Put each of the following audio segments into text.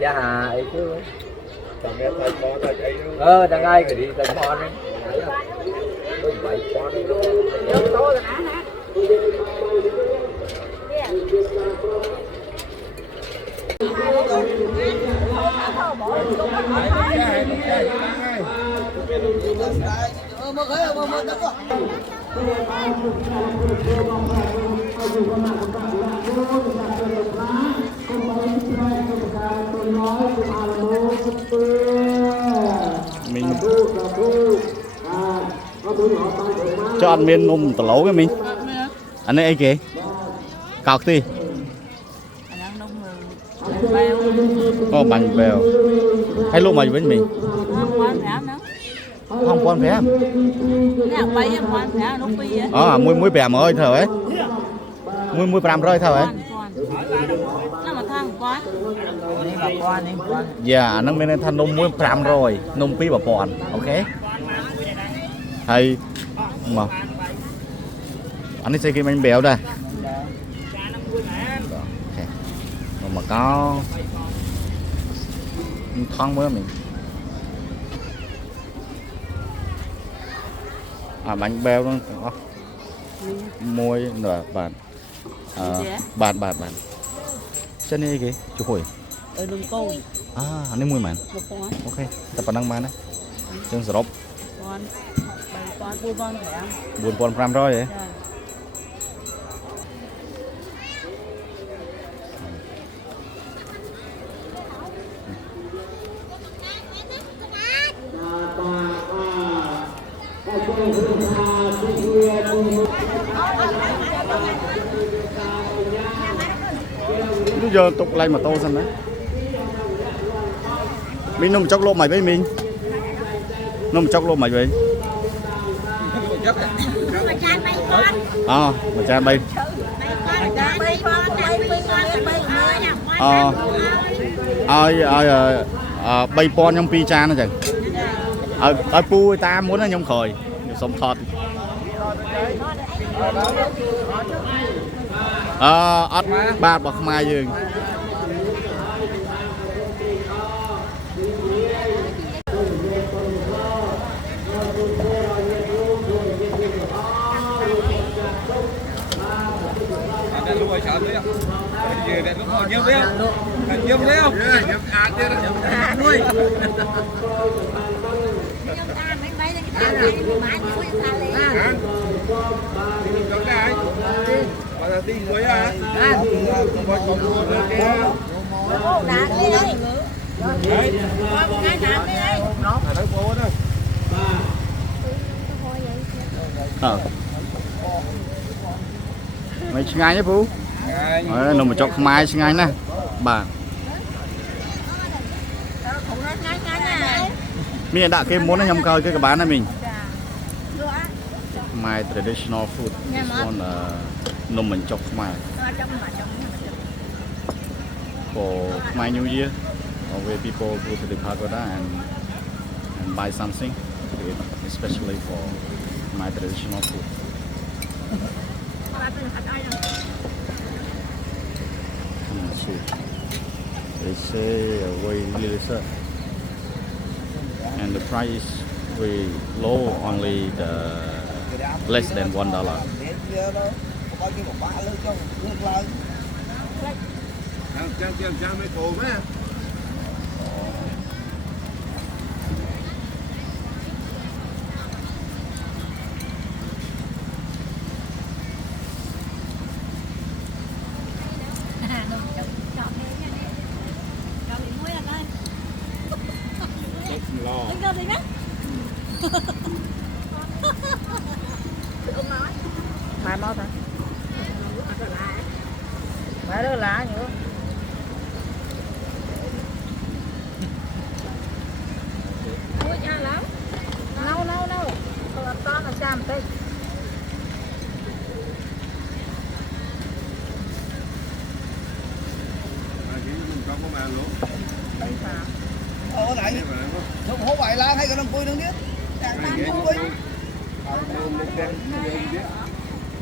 Dạ ấy chứ đang ai cái đi tầm con ấy đôi bảy con mình cho ăn miên nôm tờ lấu cái mình anh ấy kì cọc đi bằng bèo hay lúc mà với mình không quan phép muối bèo mà ơi thở ấy muối pram rồi thở ấy dạ nó mới thành nôm muối pram rồi nôm pi bà pòn ok hay mà anh ấy sẽ kim anh bèo đây mà có thon mới mình bánh bèo nó có môi nửa bàn bàn chân này kì chú hồi anh ấy mùi mặn ok tập bản năng mà đấy chân sờ buồn con pram rồi vậy bây giờ tục lại mà to dần đấy mình nông chóc lô mày với mình nông chóc lô mày với mà cha bay bay pon trong pi cha nó chẳng ở pu ta muốn nó nhông khởi sống thọt ớt ba bậc mai dương mày ngay nhé Phú nó một chọc mai ngay nè bà mình đã cái món nhâm coi cái bán này mình my traditional food this one nôm mình chọc mai for my New Year where people go to the pagoda and buy something especially for my traditional food. They say way really sad, and the price is very low, only the less than $1. đâu đi nhá. Mai mót hả? Mai đó lá nữa. Ui nha lắm. Nâu. Còn con là chàm tê. Này không hố bài lá hay cái đồng cùi nữa biết càng tan không cùi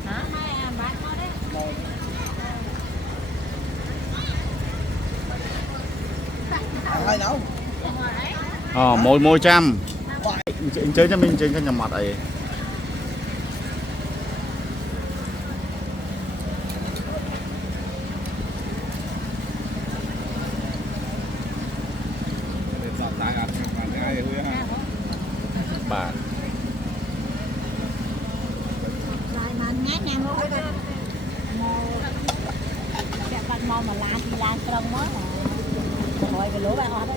Hả? Bạn có đấy. ai nấu môi trăm anh chơi cho mình chơi cho nhầm mặt ấy bạn Lại mà nhát nhàng luôn cái đó. Cái con mò mà lá thì lá trong mới mà. Rồi cái lúa bạn hoa đó.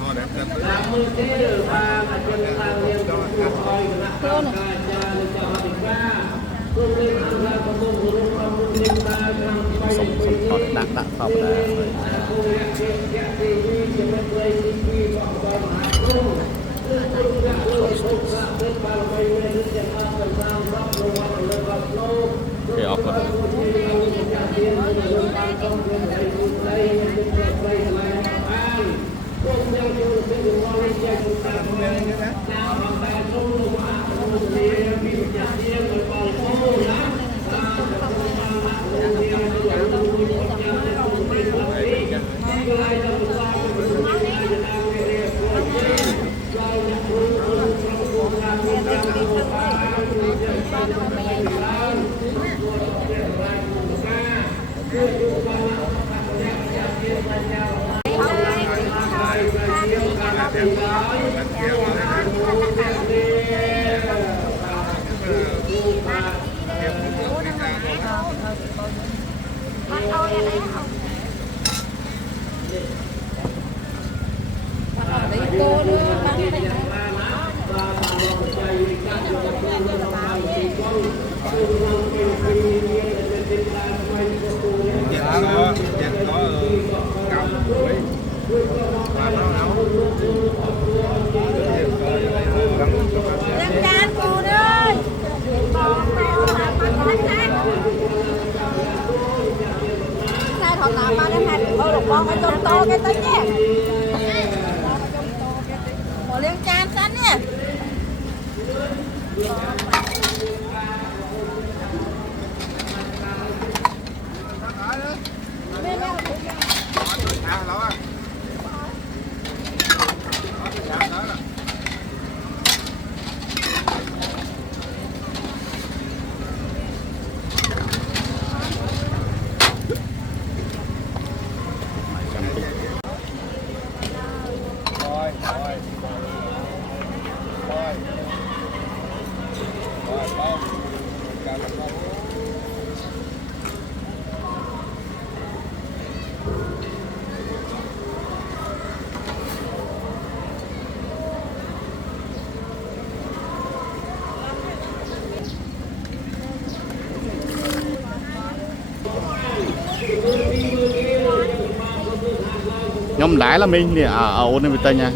họ đặt phòng là thì họ còn Làm chan cô ơi. Sai thọ tạm ba đến 2 một con cái tôm to cái tính nhé. Một liên chan xanh nhé. nhóm lái là mình thì ở ôn này tay nha.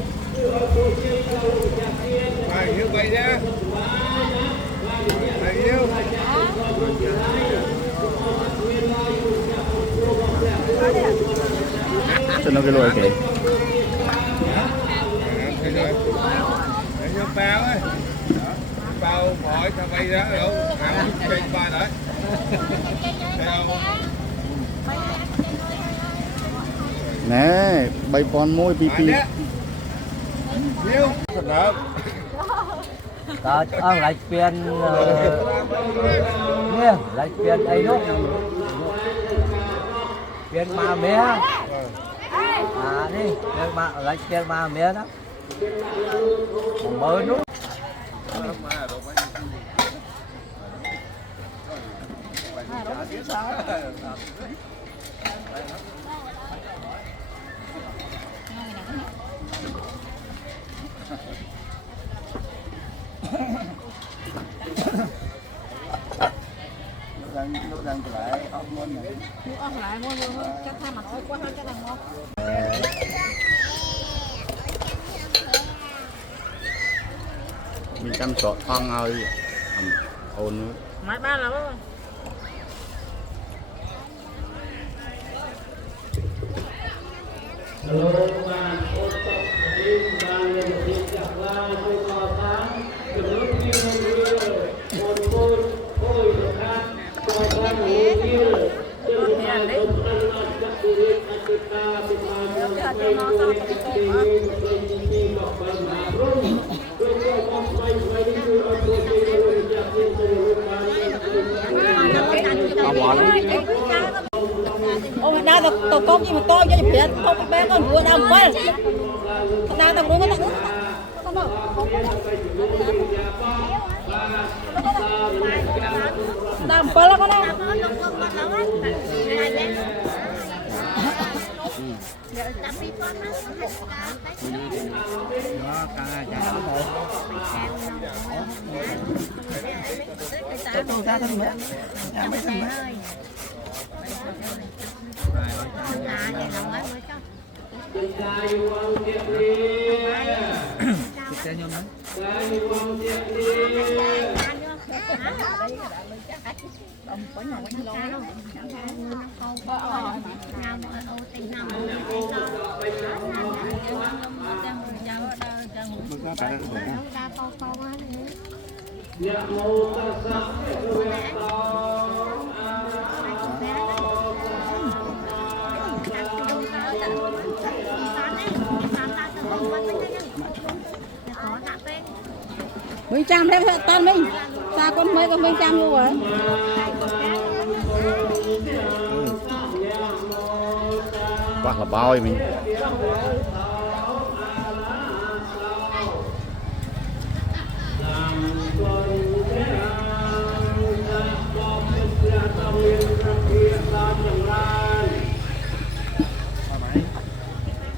Cho nó cái lôi kìa. bao ấy bao hỏi sao bay đó đâu áo trên ba đấy nè bay con môi pi pi nhiêu thật đó lại tiền nè lại tiền ấy lúc tiền mà mía đi tiền mà lại tiền mà mía đó mới lúc đang lại ốc môn này ốc lại mua chắc tha mà ôi quá hơn chắc là ngon mình chăm sóc phong ơi ôn mãi ba là không ôi đau tao con gì mà to cho chụp hiện không bé con vừa đau quá đau tao cũng có tao đau quá lắm con đâu mình chăm đấy tan mình xa con mấy con mình chăm luôn rồi quá là bao mình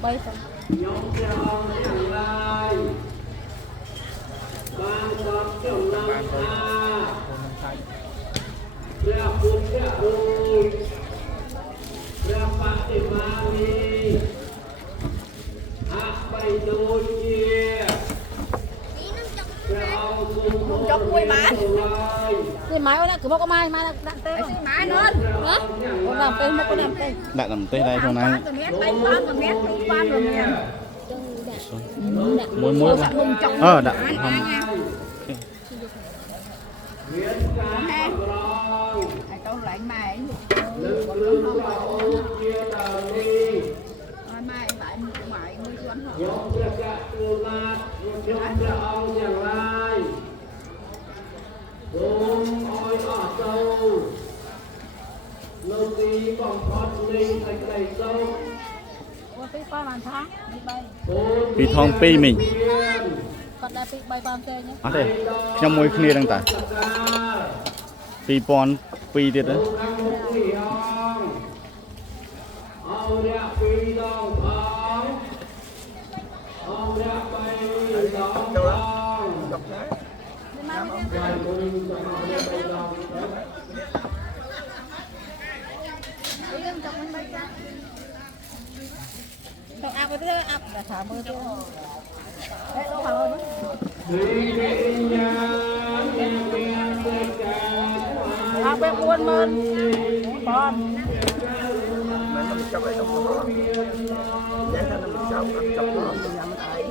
bay chọc quay má quay má đó cứ bóc mai mai đặt tên má nữa hả con làm tên mấy con làm tên đặt làm tên đây hôm nay muối muối đặt không câu lại mày mai phải mày nuôi con pi thong pi mình còn đây bay bao xe nhé à thế trong môi kia đang tải pi pon pi tiệt đấy Tao áp cái áp là thả mưa tôi. Đấy đâu vào rồi. Áp bé buồn mơn. Con. Mình nằm trong đây không có. Vậy là nằm trong đó mình nhắm thấy.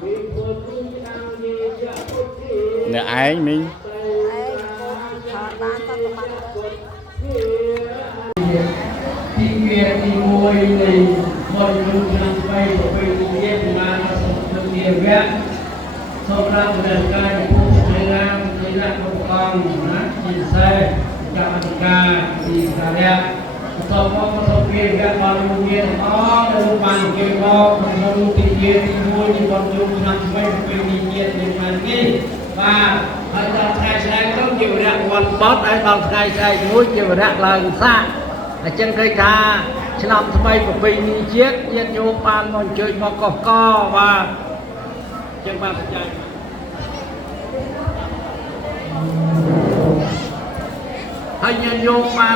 Vì nè ai mìnhที่เวียนที่มวยเลยคนรุ่นนั้นไปเยี่ยมงานสมทบเยี่ยมแวะสำหรับเรื่องการผู้ใช้งานในด้านปกครองนะจิตใจจากอัตกาดีการเรียนสอบข้อสอบเรียนแบบบอลลูนเรียนอ๋อในโรงพยาบาลเกี่ยวกับบอลลูนที่เวียนที่มวยที่บอลลูนนั้นไปเยี่ยมในงานนี้ว่าอาจารย์ชายชายต้องเกี่ยวกับวันบอสไอ้บอลชายชายมวยเกี่ยวกับลายซ่าจังเคยทาฉลามทำไมกับปีนี้เช็ดยันโยมปานนอนเฉยมากก็ว่าจังบ้านใจให้ยันโยมปาน